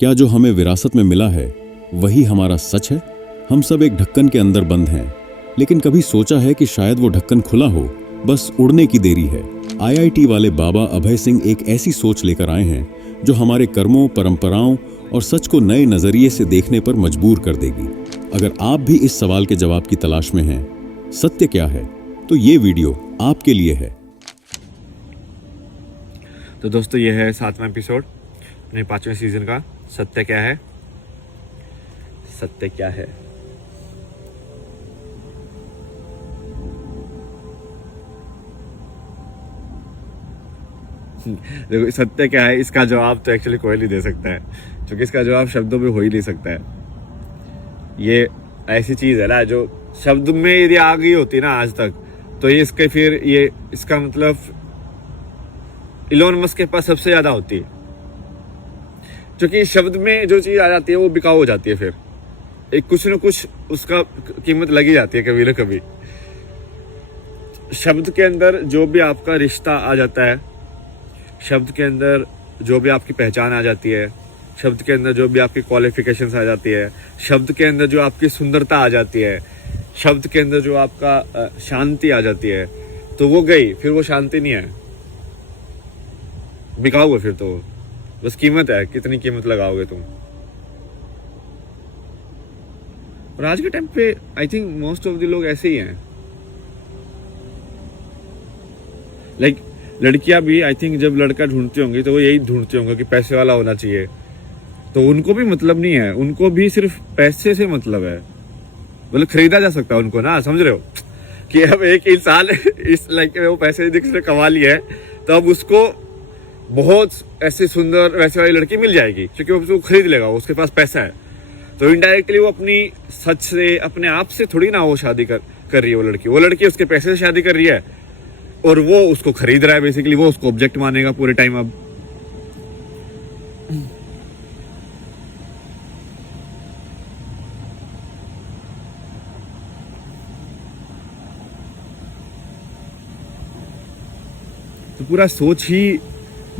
क्या जो हमें विरासत में मिला है वही हमारा सच है? हम सब एक ढक्कन के अंदर बंद हैं, लेकिन कभी सोचा है कि शायद वो ढक्कन खुला हो, बस उड़ने की देरी है। आईआईटी वाले बाबा अभय सिंह एक ऐसी सोच लेकर आए हैं जो हमारे कर्मों, परंपराओं और सच को नए नजरिए से देखने पर मजबूर कर देगी। अगर आप भी इस सवाल के जवाब की तलाश में हैं, सत्य क्या है, तो ये वीडियो आपके लिए है। तो दोस्तों, ये है 7वां एपिसोड अपने 5वें सीजन का। सत्य क्या है? सत्य क्या है? देखो, सत्य क्या है, इसका जवाब तो एक्चुअली कोई नहीं दे सकता है, क्योंकि इसका जवाब शब्दों में हो ही नहीं सकता है। ये ऐसी चीज है ना जो शब्द में यदि आ गई होती ना आज तक, तो ये इसका मतलब इलोन मस्क के पास सबसे ज्यादा होती है, क्योंकि शब्द में जो चीज आ जाती है वो बिकाऊ हो जाती है। फिर एक कुछ न कुछ उसका कीमत लगी जाती है कभी ना कभी। शब्द के अंदर जो भी आपका रिश्ता आ जाता है, शब्द के अंदर जो भी आपकी पहचान आ जाती है, शब्द के अंदर जो भी आपकी क्वालिफिकेशंस आ जाती है, शब्द के अंदर जो आपकी सुंदरता आ जाती है, शब्द के अंदर जो आपका शांति आ जाती है, तो वो गई। फिर वो शांति नहीं है, बिकाऊ है। फिर तो बस कीमत है, कितनी कीमत लगाओगे तुम। और आज के टाइम पे I think most of the लोग ऐसे ही हैं। लाइक लड़कियां भी आई थिंक जब लड़का ढूंढती होंगी तो वो यही ढूंढती होंगी कि पैसे वाला होना चाहिए। तो उनको भी मतलब नहीं है, उनको भी सिर्फ पैसे से मतलब है। मतलब खरीदा जा सकता है उनको ना, समझ रहे हो कि अब एक इंसान इस लाइक वो पैसे जिसने कमा लिया है, तो अब उसको बहुत ऐसी सुंदर वैसे वाली लड़की मिल जाएगी, क्योंकि वो उसको खरीद लेगा, उसके पास पैसा है। तो इनडायरेक्टली वो अपनी सच से, अपने आप से थोड़ी ना वो शादी कर रही है। वो लड़की उसके पैसे से शादी कर रही है और वो उसको खरीद रहा है। बेसिकली वो उसको ऑब्जेक्ट मानेगा पूरे टाइम। अब तो पूरा सोच ही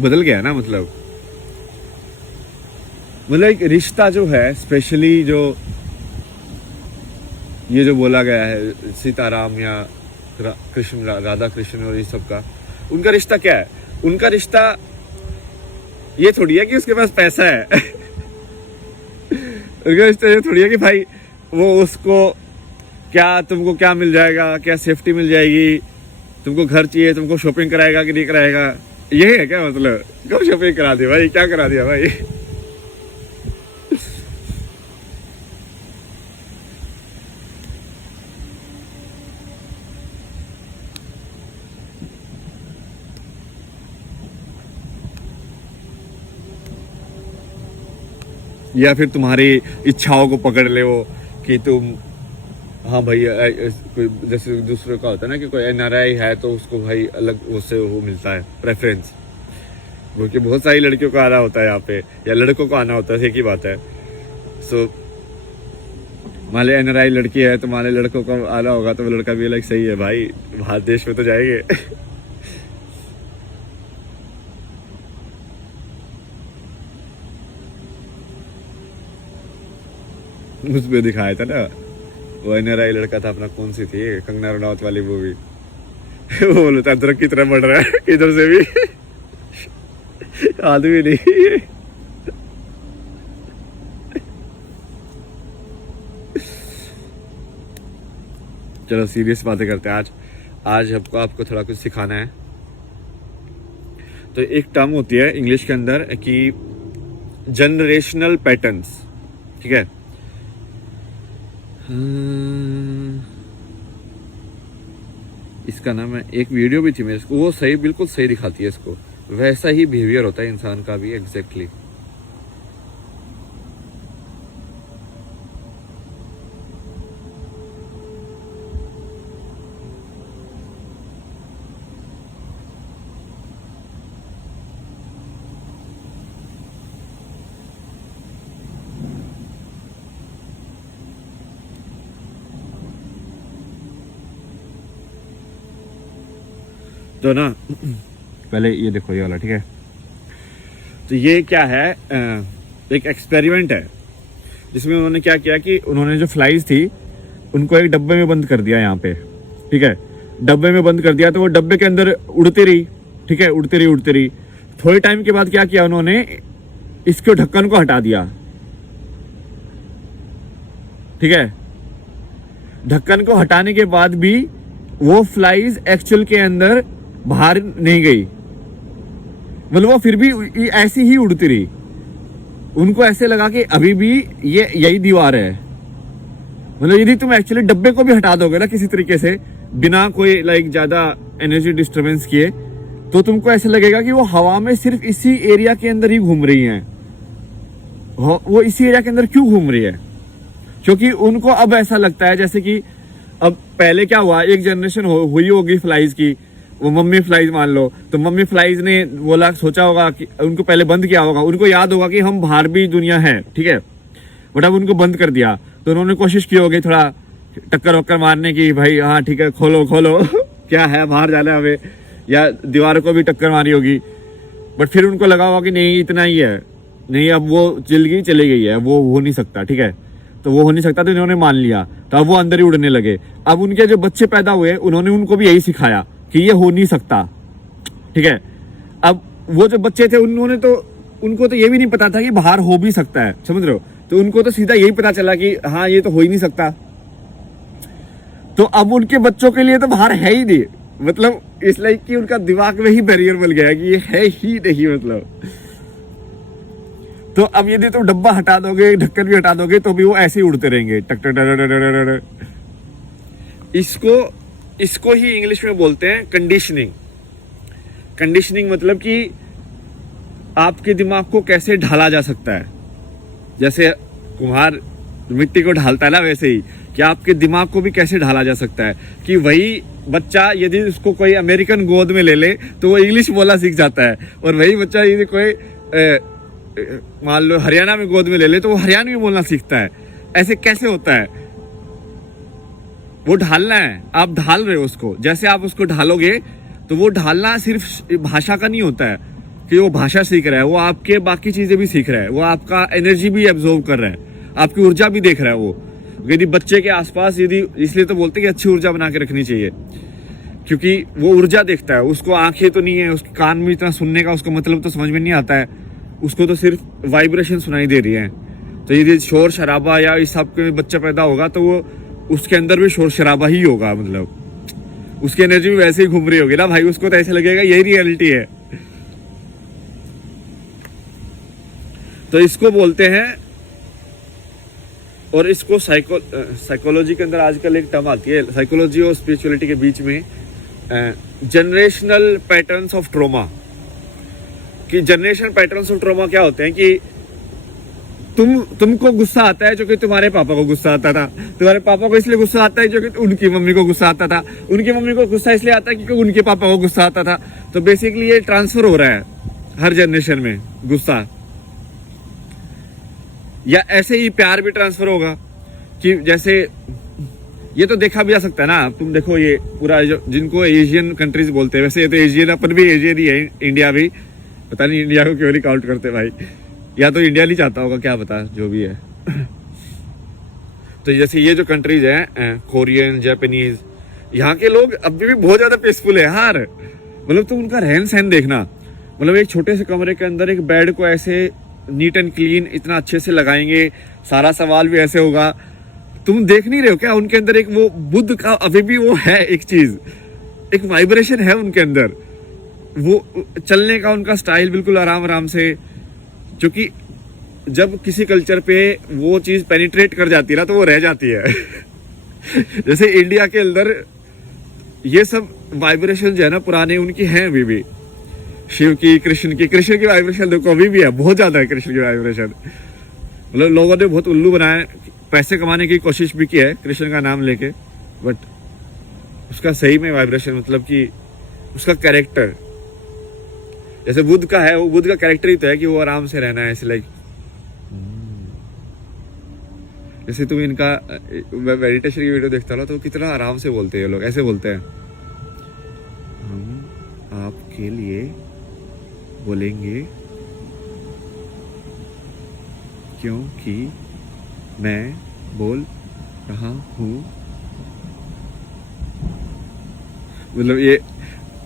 बदल गया ना। मतलब एक रिश्ता जो है, स्पेशली जो ये जो बोला गया है सीताराम या कृष्ण, राधा कृष्ण और ये सब का, उनका रिश्ता क्या है? उनका रिश्ता ये थोड़ी है कि उसके पास पैसा है। उनका रिश्ता ये थोड़ी है कि भाई वो उसको तुमको क्या मिल जाएगा, क्या सेफ्टी मिल जाएगी, तुमको घर चाहिए, तुमको शॉपिंग कराएगा कि नहीं कराएगा। यही है क्या? मतलब कब शॉपिंग करा दी भाई, क्या करा दिया भाई? या फिर तुम्हारी इच्छाओं को पकड़ ले वो कि तुम, हाँ भाई, जैसे दूसरे का होता है ना कि कोई एनआरआई है तो उसको भाई अलग उससे वो मिलता है प्रेफरेंस, क्योंकि बहुत सारी लड़कियों को आना होता है यहाँ पे, या लड़कों को आना होता है, एक ही बात है। सो मान लो एनआरआई लड़की है तो मान लो लड़कों को आना होगा, तो वो लड़का भी अलग सही है भाई, बाहर देश में तो जाएंगे। उसमें दिखाया था ना, वो एनआरआई लड़का था अपना, कौन सी थी, कंगना रनौत वाली मूवी। वो बोलता अदरक की तरह बढ़ रहा है इधर से भी। आदमी नहीं। चलो सीरियस बातें करते हैं आज आपको थोड़ा कुछ सिखाना है। तो एक टर्म होती है इंग्लिश के अंदर कि जनरेशनल पैटर्न्स, ठीक है? इसका ना, मैं एक वीडियो भी थी मेरे को, वो सही, बिल्कुल सही दिखाती है इसको। वैसा ही बिहेवियर होता है इंसान का भी, एग्जैक्टली। तो ना पहले ये देखो, ये वाला, ठीक है? तो ये क्या है, एक एक्सपेरिमेंट है जिसमें उन्होंने क्या किया कि उन्होंने जो फ्लाइज थी उनको एक डब्बे में बंद कर दिया यहाँ पे, ठीक है, डब्बे में बंद कर दिया तो वो डब्बे के अंदर उड़ती रही, ठीक है, उड़ती रही। थोड़े टाइम के बाद क्या किया उन्होंने, इसके ढक्कन को हटा दिया, ठीक है। ढक्कन को हटाने के बाद भी वो फ्लाइज एक्चुअल के अंदर बाहर नहीं गई, मतलब वो फिर भी ऐसी ही उड़ती रही। उनको ऐसे लगा कि अभी भी ये यही दीवार है, मतलब यदि तुम एक्चुअली डब्बे को भी हटा दोगे ना किसी तरीके से बिना कोई लाइक ज्यादा एनर्जी डिस्टरबेंस किए, तो तुमको ऐसे लगेगा कि वो हवा में सिर्फ इसी एरिया के अंदर ही घूम रही हैं। वो इसी एरिया के अंदर क्यों घूम रही है? क्योंकि उनको अब ऐसा लगता है जैसे कि अब पहले क्या हुआ, एक जनरेशन हुई होगी फ्लाइज की, वो मम्मी फ्लाइज मान लो, तो मम्मी फ्लाइज ने बोला, सोचा होगा कि उनको पहले बंद किया होगा, उनको याद होगा कि हम बाहर भी दुनिया है, ठीक है, बट अब उनको बंद कर दिया तो उन्होंने कोशिश की होगी थोड़ा टक्कर वक्कर मारने की, भाई हाँ ठीक है खोलो क्या है बाहर जाना है हमें, या दीवारों को भी टक्कर मारी होगी, बट फिर उनको लगा होगा कि नहीं इतना ही है, नहीं अब वो चली गई है, वो हो नहीं सकता, ठीक है, तो वो हो नहीं सकता, तो इन्होंने मान लिया, तो अब वो अंदर ही उड़ने लगे। अब उनके जो बच्चे पैदा हुए उन्होंने उनको भी यही सिखाया कि ये हो नहीं सकता, ठीक है। अब वो जो बच्चे थे उनको तो ये भी नहीं पता था कि बाहर हो भी सकता है, समझ रहे हो, तो उनको तो सीधा यही पता चला कि हाँ ये तो हो ही नहीं सकता। तो अब उनके बच्चों के लिए तो बाहर है ही नहीं, मतलब इसलिए कि उनका दिमाग में ही बैरियर बन गया कि ये है ही नहीं, मतलब। तो अब यदि तुम डब्बा हटा दोगे, ढक्कन भी हटा दोगे, तो भी वो ऐसे ही उड़ते रहेंगे, टक टक टक। इसको ही इंग्लिश में बोलते हैं कंडीशनिंग। कंडीशनिंग मतलब कि आपके दिमाग को कैसे ढाला जा सकता है, जैसे कुम्हार मिट्टी को ढालता है ना, वैसे ही कि आपके दिमाग को भी कैसे ढाला जा सकता है कि वही बच्चा यदि उसको कोई अमेरिकन गोद में ले ले तो वो इंग्लिश बोलना सीख जाता है, और वही बच्चा यदि कोई मान लो हरियाणा में गोद में ले ले तो वो हरियाणवी बोलना सीखता है। ऐसे कैसे होता है? वो ढालना है, आप ढाल रहे हो उसको, जैसे आप उसको ढालोगे तो वो ढालना सिर्फ भाषा का नहीं होता है कि वो भाषा सीख रहा है, वो आपके बाकी चीजें भी सीख रहा है, वो आपका एनर्जी भी एब्जॉर्व कर रहा है, आपकी ऊर्जा भी देख रहा है वो। यदि बच्चे के आसपास यदि, इसलिए तो बोलते हैं कि अच्छी ऊर्जा बना के रखनी चाहिए, क्योंकि वो ऊर्जा देखता है, उसको आंखें तो नहीं है, उसके कान में इतना सुनने का उसको मतलब तो समझ में नहीं आता है, उसको तो सिर्फ वाइब्रेशन सुनाई दे रही है। तो यदि शोर शराबा या इस सब के बच्चा पैदा होगा तो वो उसके अंदर भी शोर शराबा ही होगा, मतलब उसकी एनर्जी भी वैसे ही घूम रही होगी ना भाई, उसको तो ऐसे लगेगा यही रियलिटी है। तो इसको बोलते हैं, और इसको साइकोलॉजी के अंदर आजकल एक टर्म आती है, साइकोलॉजी और स्पिरिचुअलिटी के बीच में, जनरेशनल पैटर्न्स ऑफ ट्रॉमा। कि जनरेशन पैटर्न्स ऑफ ट्रॉमा क्या होते हैं कि तुमको गुस्सा आता है जो कि तुम्हारे पापा को गुस्सा आता था, तुम्हारे पापा को इसलिए गुस्सा आता है जो कि उनकी मम्मी को गुस्सा आता था, उनकी मम्मी को गुस्सा इसलिए आता है क्योंकि उनके पापा को गुस्सा आता था। तो बेसिकली ये ट्रांसफर हो रहा है हर जनरेशन में गुस्सा, या ऐसे ही प्यार भी ट्रांसफर होगा कि जैसे ये तो देखा भी जा सकता है ना, तुम देखो ये पूरा जो जिनको एशियन कंट्रीज बोलते हैं, वैसे ये तो एशियन, अपन भी एशियन ही है, इंडिया भी, पता नहीं इंडिया को क्यों नहीं काउंट करते भाई, या तो इंडिया नहीं चाहता होगा, क्या पता, जो भी है। तो जैसे ये जो कंट्रीज है, कोरियन, जापानीज, यहाँ के लोग अभी भी बहुत ज्यादा पीसफुल है यार, मतलब तुम उनका रहन सहन देखना, मतलब एक छोटे से कमरे के अंदर एक बेड को ऐसे नीट एंड क्लीन इतना अच्छे से लगाएंगे, सारा सवाल भी ऐसे होगा, तुम देख नहीं रहे हो क्या उनके अंदर एक वो बुद्ध का अभी भी वो है, एक चीज, एक वाइब्रेशन है उनके अंदर, वो चलने का उनका स्टाइल बिल्कुल आराम आराम से, क्योंकि जब किसी कल्चर पे वो चीज पेनिट्रेट कर जाती है ना तो वो रह जाती है। जैसे इंडिया के अंदर ये सब वाइब्रेशन जो है ना पुराने उनकी हैं अभी भी, शिव की, कृष्ण की वाइब्रेशन देखो अभी भी है, बहुत ज्यादा है कृष्ण की वाइब्रेशन, मतलब लोगों ने बहुत उल्लू बनाया, पैसे कमाने की कोशिश भी की है कृष्ण का नाम लेके, बट उसका सही में वाइब्रेशन मतलब कि उसका कैरेक्टर जैसे बुद्ध का है, वो बुद्ध का कैरेक्टर ही तो है कि वो आराम से रहना है, ऐसे लाइक जैसे तुम इनका मेडिटेशन की वीडियो देखता हो तो कितना आराम से बोलते हैं ये लोग, ऐसे बोलते हैं, हम आपके लिए बोलेंगे क्योंकि मैं बोल रहा हूँ, मतलब ये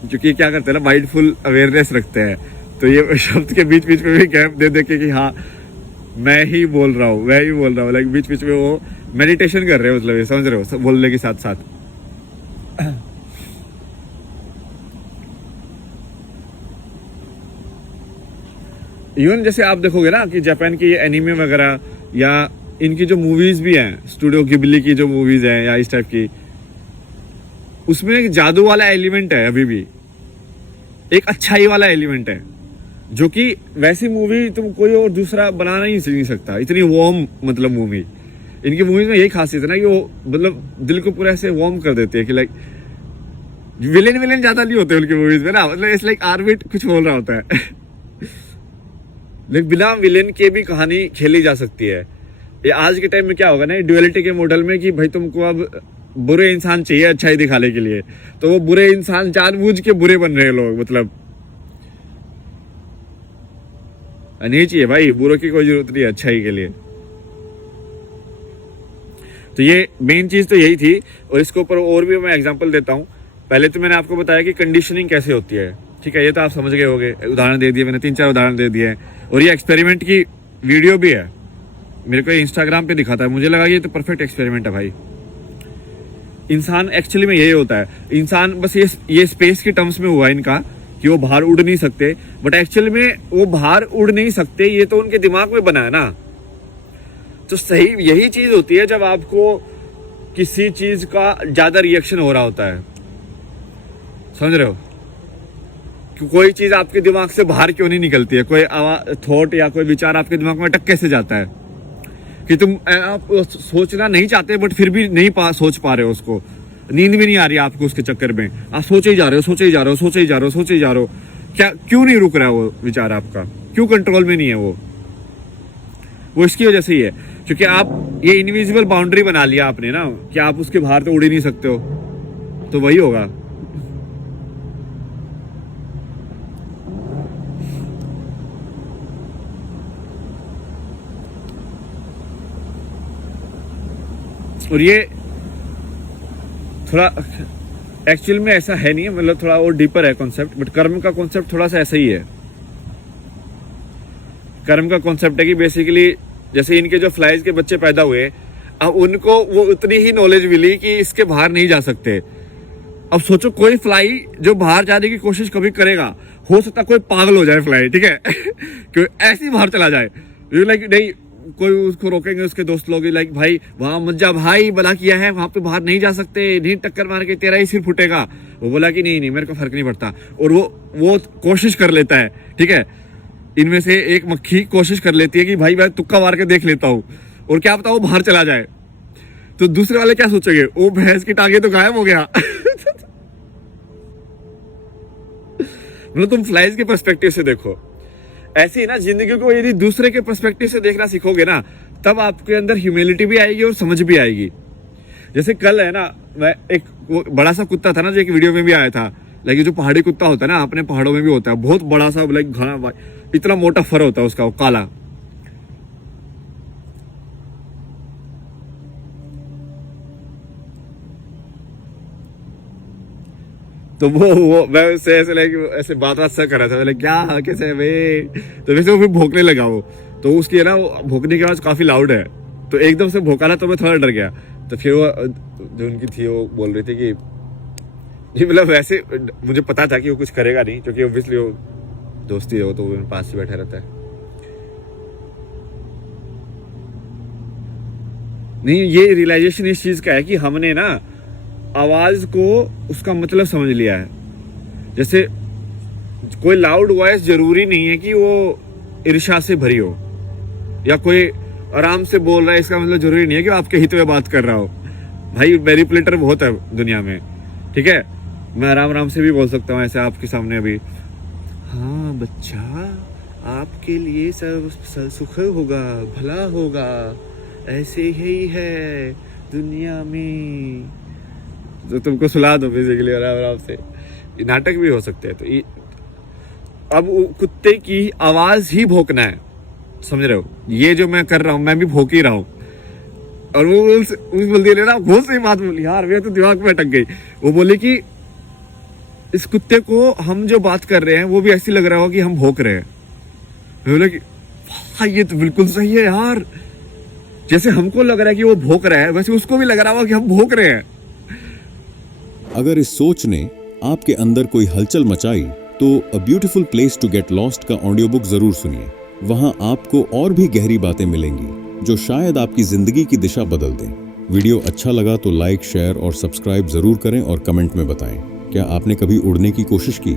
क्योंकि क्या करते हैं ना, माइंडफुल अवेयरनेस रखते हैं, तो ये शब्द के बीच बीच में भी गैप दे दे के कि हाँ मैं ही बोल रहा हूँ, मैं ही बोल रहा हूँ, लाइक बीच बीच में वो मेडिटेशन कर रहे हो, मतलब ये समझ रहे हो, बोलने के साथ साथ। इवन जैसे आप देखोगे ना कि जापान की एनिमे वगैरह या इनकी जो मूवीज भी हैं, स्टूडियो गिबली की जो मूवीज हैं या इस टाइप की, उसमें एक जादू वाला एलिमेंट है, अभी भी एक अच्छाई वाला एलिमेंट है, जो कि वैसी मूवी तुम कोई और दूसरा बनाना ही नहीं सकता, इतनी वार्म मतलब मूवी। इनकी मूवीज में यही खासियत है ना कि वो मतलब दिल को पूरा ऐसे वार्म कर देते हैं कि लाइक विलेन ज्यादा नहीं होते उनकी मूवीज में ना, मतलब इट्स लाइक आर्बिट कुछ बोल रहा होता है। लेकिन बिना विलेन के भी कहानी खेली जा सकती है। ये आज के टाइम में क्या होगा ना, ड्युअलिटी के मॉडल में कि भाई तुमको अब बुरे इंसान चाहिए अच्छाई दिखाने के लिए, तो वो बुरे इंसान जानबूझ के बुरे बन रहे हैं लोग, मतलब नहीं चाहिए भाई, बुरों की कोई जरूरत नहीं है अच्छाई के लिए। तो ये मेन चीज तो यही थी, और इसके ऊपर और भी मैं एग्जांपल देता हूँ। पहले तो मैंने आपको बताया कि कंडीशनिंग कैसे होती है, ठीक है, ये तो आप समझ गए होंगे, उदाहरण दे दिए मैंने, 3-4 उदाहरण दे दिए, और ये एक्सपेरिमेंट की वीडियो भी है, मेरे को इंस्टाग्राम पे दिखाता है, मुझे लगा ये तो परफेक्ट एक्सपेरिमेंट है भाई। इंसान एक्चुअली में यही होता है, इंसान बस ये स्पेस के टर्म्स में हुआ इनका कि वो बाहर उड़ नहीं सकते, बट एक्चुअली में वो बाहर उड़ नहीं सकते, ये तो उनके दिमाग में बना है ना। तो सही यही चीज होती है जब आपको किसी चीज का ज्यादा रिएक्शन हो रहा होता है, समझ रहे हो, कि कोई चीज आपके दिमाग से बाहर क्यों नहीं निकलती है, कोई थॉट या कोई विचार आपके दिमाग में अटक कैसे जाता है, कि तुम आप सोचना नहीं चाहते बट फिर भी नहीं सोच पा रहे हो उसको, नींद भी नहीं आ रही आपको उसके चक्कर में, आप सोचे ही जा रहे हो, सोचे ही जा रहे हो, सोचे ही जा रहे हो, सोचे ही जा रहे हो, क्या क्यों नहीं रुक रहा है वो विचार आपका, क्यों कंट्रोल में नहीं है वो इसकी वजह से ही है, क्योंकि आप ये इनविजिबल बाउंड्री बना लिया आपने ना, कि आप उसके बाहर तो उड़ ही नहीं सकते हो, तो वही होगा। और ये थोड़ा एक्चुअल में ऐसा है नहीं है, मतलब थोड़ा और डीपर है कॉन्सेप्ट, बट कर्म का कॉन्सेप्ट थोड़ा सा ऐसा ही है। कर्म का कॉन्सेप्ट है कि बेसिकली जैसे इनके जो फ्लाइज के बच्चे पैदा हुए, अब उनको वो उतनी ही नॉलेज मिली कि इसके बाहर नहीं जा सकते। अब सोचो कोई फ्लाई जो बाहर जाने की कोशिश कभी करेगा, हो सकता कोई पागल हो जाए फ्लाई, ठीक है, कि ऐसे ही बाहर चला जाए, लाइक नहीं कोई उसको रोकेंगे, उसके दोस्त लोग लाइक भाई वहां मत जा भाई, भला किया है, वहां पे बाहर नहीं जा सकते, नहीं टक्कर मार के तेरा ही सिर फूटेगा। वो बोला कि नहीं मेरे को फर्क नहीं पड़ता, और वो कोशिश कर लेता है, ठीक है। इनमें से एक मक्खी कोशिश कर लेती है कि भाई मैं तुक्का मार के देख लेता हूँ, और क्या पता वो बाहर चला जाए, तो दूसरे वाले क्या सोचेंगे, वो भैंस की टांगे तो गायब हो गया। मतलब तुम फ्लाइज के पर्सपेक्टिव से देखो, ऐसे ही ना जिंदगी को यदि दूसरे के पर्सपेक्टिव से देखना सीखोगे ना, तब आपके अंदर ह्यूमिलिटी भी आएगी और समझ भी आएगी। जैसे कल है ना, मैं एक वो बड़ा सा कुत्ता था ना, जो एक वीडियो में भी आया था, लाइक जो पहाड़ी कुत्ता होता है ना, अपने पहाड़ों में भी होता है, बहुत बड़ा सा, लाइक घना इतना मोटा फर होता है उसका, वो काला। तो वो मैं उससे ऐसे लाइक ऐसे बात सा कर रहा था, मैंने क्या कैसे है भाई, तो वैसे वो फिर भौंकने लगा वो, तो उसकी है ना वो भौंकने की आवाज काफी लाउड है, तो एकदम से भौंका ना, तो मैं थोड़ा डर गया। तो फिर वो जो उनकी थी वो बोल रही थी कि ये मतलब वैसे मुझे पता था कि वो कुछ करेगा नहीं, क्योंकि ऑब्वियसली वो दोस्ती है, वो तो वो पास ही बैठा रहता है। नहीं, ये रियलाइजेशन इस चीज का है कि हमने ना आवाज को उसका मतलब समझ लिया है। जैसे कोई लाउड वॉइस जरूरी नहीं है कि वो ईर्ष्या से भरी हो, या कोई आराम से बोल रहा है इसका मतलब जरूरी नहीं है कि वो आपके हित में बात कर रहा हो। भाई मैनिपुलेटर बहुत है दुनिया में, ठीक है, मैं आराम से भी बोल सकता हूँ ऐसे आपके सामने अभी, हाँ बच्चा आपके लिए सब सुख होगा, भला होगा, ऐसे ही है दुनिया में, तो तुमको सुला दो बेसिकली आराम से। नाटक भी हो सकते हैं। तो अब कुत्ते की आवाज ही भौंकना है, समझ रहे हो, ये जो मैं कर रहा हूँ मैं भी भौंक ही रहा हूँ। और वो बोलती है ना, बहुत सही बात बोली यार, मेरे तो दिमाग में अटक गई। वो बोले कि इस कुत्ते को हम जो बात कर रहे हैं वो भी ऐसी लग रहा होगा कि हम भौंक रहे हैं। मैं बोला कि हाँ ये तो बिल्कुल सही है यार, जैसे हमको लग रहा है कि वो भौंक रहा है वैसे उसको भी लग रहा होगा कि हम भौंक रहे हैं। अगर इस सोच ने आपके अंदर कोई हलचल मचाई तो a beautiful place to get lost का ऑडियो बुक जरूर सुनिए। वहां आपको और भी गहरी बातें मिलेंगी जो शायद आपकी जिंदगी की दिशा बदल दें। वीडियो अच्छा लगा तो लाइक, शेयर और सब्सक्राइब जरूर करें और कमेंट में बताएं क्या आपने कभी उड़ने की कोशिश की।